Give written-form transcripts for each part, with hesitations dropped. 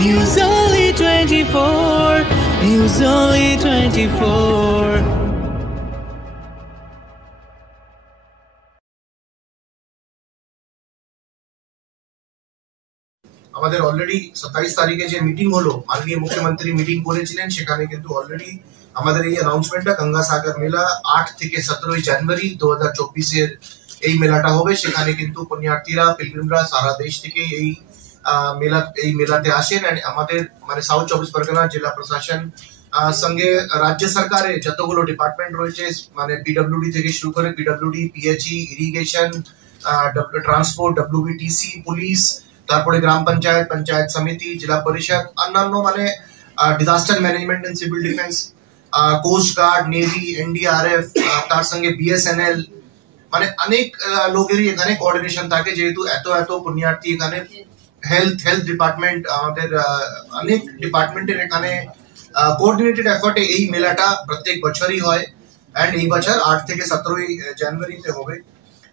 News Only 24. News Only 24. আমাদের already 27 তারিখে যে মিটিং হলো, মাননীয় মুখ্যমন্ত্রী মিটিং করেছিলেন, সেখানে কিন্তু অলরেডি আমাদের এই অ্যানাউন্সমেন্টটা গঙ্গাসাগর মেলা 8 থেকে 17 জানুয়ারি 2024 এর এই মেলাটা হবে। সেখানে কিন্তু পুণ্যার্থীরা, পিলগ্রিমরা সারা দেশ থেকে এই মেলাতে আসেন। আমাদের মানে সাউথ 24 পরগনা জেলা প্রশাসন সঙ্গে রাজ্য সরকারের যতগুলো ডিপার্টমেন্ট রয়েছে, মানে পিডব্লিউডি থেকে শুরু করে PWD, PHE, irrigation, transport, WBTC, police, তারপরে গ্রাম পঞ্চায়েত, পঞ্চায়েত সমিতি, জেলা পরিষদ, অন্যান্য মানে disaster management and civil defence, coast guard, navy, NDRF, তার সঙ্গে বিএসএনএল, মানে অনেক লোকেরই এখানে কোঅর্ডিনেশন থাকে, যেহেতু এত পুণ্যার্থী এখানে। হেলথ ডিপার্টমেন্ট, আমাদের অনেক ডিপার্টমেন্টের এখানে কোঅর্ডিনেটেড এফর্টে এই মেলাটা প্রত্যেক বছরই হয়। এন্ড এই বছর 8 থেকে 17 জানুয়ারিতে হবে।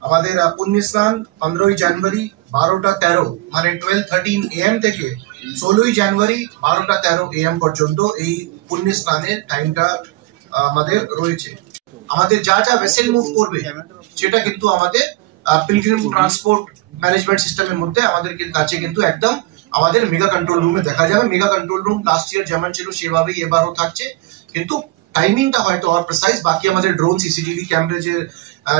আমাদের পুণ্য স্নান 15 জানুয়ারি 12টা 13 মানে 12:13 AM থেকে 16 জানুয়ারি 12টা 13 AM পর্যন্ত এই পুণ্য স্নানের টাইমটা আমাদের রয়েছে। আমাদের যা ভেসেল মুভ করবে সেটা কিন্তু আমাদের পিলগ্রিম ট্রান্সপোর্ট ম্যানেজমেন্ট সিস্টেমের মধ্যে আমাদের কাছে কিন্তু একদম আমাদের মেগা কন্ট্রোল রুমে দেখা যাবে। Mega control room last year যেমন ছিল সেভাবেই এবারও থাকছে, কিন্তু টাইমিংটা হয়তো আর প্রিসাইজ। বাকি আমাদের ড্রোন, সিসিটিভি ক্যামেরা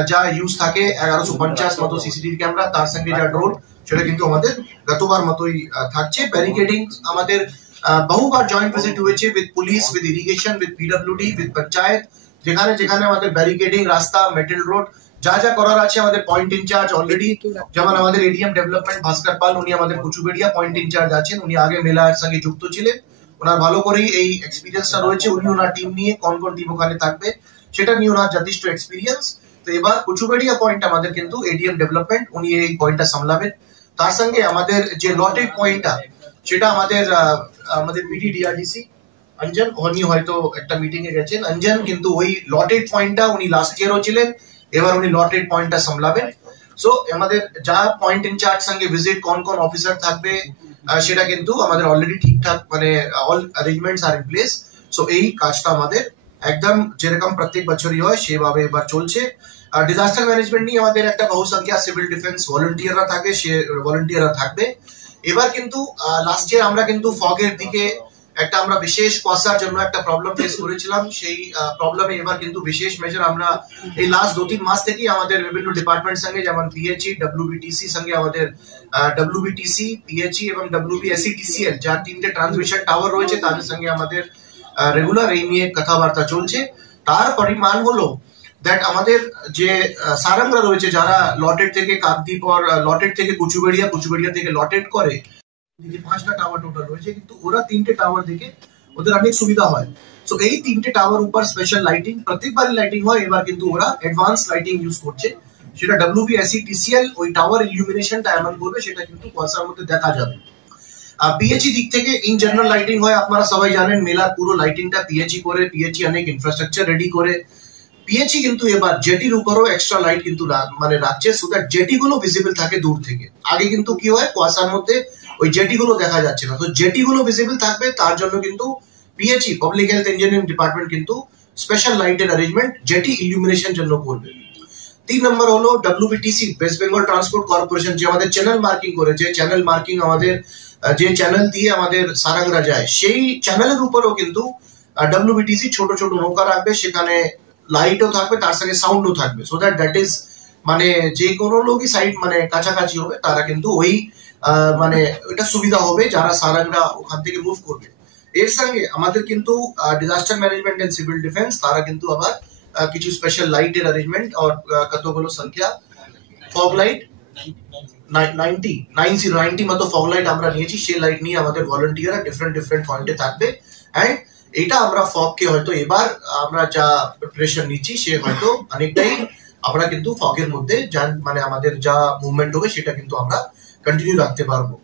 যা ইউজ থাকে 1150 মতো সিসিটিভি ক্যামেরা, তার সঙ্গে যা ড্রোন, সেটা কিন্তু আমাদের গতবার মতোই থাকছে। ব্যারিকেডিং আমাদের বহুবার জয়েন্ট ভিজিট হয়েছে with police, with irrigation, with PWD, with panchayat. যেখানে আমাদের ব্যারিকেডিং, রাস্তা, মেটাল রোড যা করার আছে, আমাদের পয়েন্ট ইনচার্জ অলরেডি, যেমন আমাদের এডিএম ডেভেলপমেন্ট ভাস্কর পাল, উনি আমাদের কুচুবেড়িয়া পয়েন্ট ইনচার্জ আছেন। উনি আগে মেলার সঙ্গে যুক্ত ছিলেন, ওনার ভালো করেই এই এক্সপিরিয়েন্সটা রয়েছে। উনি ওনার টিম নিয়ে কোন টিম ওখানে থাকবে সেটা নিয়ে ওনার যথেষ্ট এক্সপিরিয়েন্স। তো এবার কুচুবেড়িয়া পয়েন্ট আমাদের কিন্তু এডিএম ডেভেলপমেন্ট, উনি এই পয়েন্টটা সামলাবেন। তার সঙ্গে আমাদের যে লটেড পয়েন্টটা, সেটা আমাদের পিডি ডিআরডিসি অঞ্জন, উনি হয়তো একটা মিটিং এ গেছেন। অঞ্জন কিন্তু ওই লটেড পয়েন্টটা উনি লাস্ট ইয়ারও ছিলেন, এবার উনি লটেড পয়েন্টটা সামলাবেন। সো আমাদের যা পয়েন্ট ইনচার্জ সঙ্গে ভিজিট, কোন অফিসার থাকবে, সেটা কিন্তু আমাদের অলরেডি ঠিকঠাক, মানে all arrangements are in place. So এই কাজটা আমাদের একদম যেরকম প্রত্যেক বছরই হয় সেভাবে এবার চলছে। ডিজাস্টার ম্যানেজমেন্ট নিয়ে আমাদের একটা বহুসংখ্যা সিভিল ডিফেন্স ভলেন্টিয়াররা থাকে, সে ভলেন্টিয়াররা থাকবে। এবার কিন্তু লাস্ট ইয়ার আমরা কিন্তু ফগের দিকে একটা আমরা বিশেষ কুয়াশার জন্য একটা প্রবলেম ফেস করেছিলাম। সেই প্রবলেমে এবার কিন্তু বিশেষ মেজার আমরা এই লাস্ট 2-3 মাস থেকেই আমাদের বিভিন্ন ডিপার্টমেন্ট সঙ্গে, যেমন পিএইচই, ডব্লিউবিটিসি সঙ্গে আমাদের ডব্লিউবিটিসি, পিএইচই এবং ডব্লিউবিএসিটিসিএল, যার 3টে ট্রান্সমিশন টাওয়ার রয়েছে, তাদের সঙ্গে আমাদের রেগুলার এই নিয়ে কথাবার্তা চলছে। তার পরিমাণ হলো দ্যাট আমাদের যে সারাংরা রয়েছে, যারা লটেড থেকে কাকদ্বীপ আর লটেড থেকে কুচুবেড়িয়া থেকে লটেড করে, 5টা টাওয়ার টোটাল রয়েছে, কিন্তু ওরা 3টে টাওয়ার দেখে ওদের অনেক সুবিধা হয়। সো এই 3টে টাওয়ার উপর স্পেশাল লাইটিং, প্রত্যেকবারই লাইটিং হয়, এবার কিন্তু ওরা অ্যাডভান্স লাইটিং ইউজ করছে। সেটা ডব্লিউবিএসিটিসিএল ওই টাওয়ার ইলুমিনেশনটা এমন করবে সেটা কিন্তু কুয়াশার মধ্যে দেখা যাবে। পিএইচই দিক থেকে ইন জেনারেল লাইটিং হয়, আপনারা সবাই জানেন মেলার পুরো লাইটিংটা পিএইচই করে। পিএইচই অনেক ইনফ্রাস্ট্রাকচার রেডি করে। পিএইচই কিন্তু এবার জেটির উপরও এক্সট্রা লাইট কিন্তু মানে রাখছে, সো দ্যাট জেটি গুলো ভিজিবল থাকে দূর থেকে। আগে কিন্তু কি হয়, কুয়াশার মধ্যে ওই জেটি গুলো দেখা যাচ্ছে না, তো জেটি গুলো ভিজিবল থাকবে, তার জন্য কিন্তু PHE public health engineering department কিন্তু স্পেশাল লাইটের অ্যারেঞ্জমেন্ট জেটি ইলুমিনেশন জন্য করবে। 3 নম্বর হলো ডব্লিউবিটিসি, ওয়েস্ট বেঙ্গল ট্রান্সপোর্ট কর্পোরেশন, যে আমাদের চ্যানেল মার্কিং করেছে। চ্যানেল মার্কিং আমাদের যে চ্যানেল দিয়ে আমাদের সারাংরা যায়, সেই চ্যানেলের উপরও কিন্তু ডব্লিউবিটিসি ছোট নৌকা রাখবে, সেখানে লাইটও থাকবে, তার সঙ্গে সাউন্ডও থাকবে। সো দ্যাট ইজ মানে যে কোনো লোকই সাইড মানে কাছাকাছি হবে, তারা কিন্তু ওই মানে ওইটা সুবিধা হবে যারা সারাংরা ওখান থেকে মুভ করবে। এর সঙ্গে আমাদের কিন্তু disaster management and civil defence, তারা কিন্তু আবার কিছু স্পেশাল লাইটের অ্যারেঞ্জমেন্ট আর কতগুলো সংখ্যা ফগ লাইট 90 মতো ফগ লাইট আমরা নিয়েছি। সেই লাইট নিয়ে আমাদের ভলেন্টিয়াররা ডিফারেন্ট পয়েন্টে থাকবে। এন্ড এটা আমরা ফগকে হয়তো এবার আমরা যা প্রিপারেশন নিচ্ছি, সে হয়তো অনেকটাই আমরা কিন্তু ফগের মধ্যে মানে আমাদের যা মুভমেন্ট হবে সেটা কিন্তু আমরা কন্টিনিউ রাখতে পারবো।